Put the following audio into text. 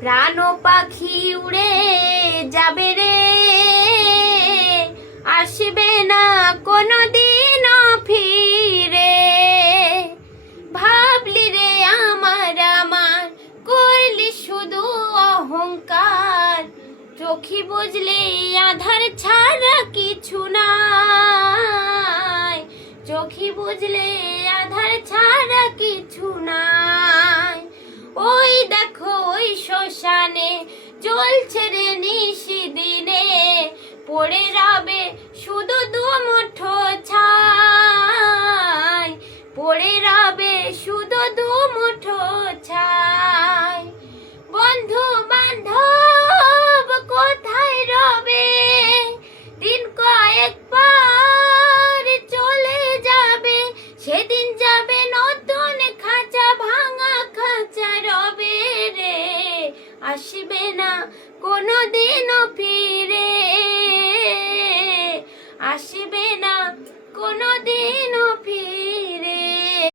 প্রাণ পাখি উড়ে যাবে রে, আসবে না কোনোদিনও ফিরে। ভাবলি রে আমার আমার, করলি শুধু অহংকার, চোখে বুঝলি আধার ছাড়া কিছু নাই, চোখে বুঝলে আধার ছাড়া কিছু নাই। ওই দেখো ওই শ্মশানে চলছে রে নিশি দিনে, পড়ে রবে শুধু দুমুঠো ছাই, পড়ে রবে শুধু দুমুঠো ছাই। বন্ধু বান্ধব কোথায় রবে, দিন কয়েক পর চলে যাবে, সেদিন যাবে নতুন খাঁচা, ভাঙা খাঁচা রবে রে, আসবে না কোনোদিনও ফিরে।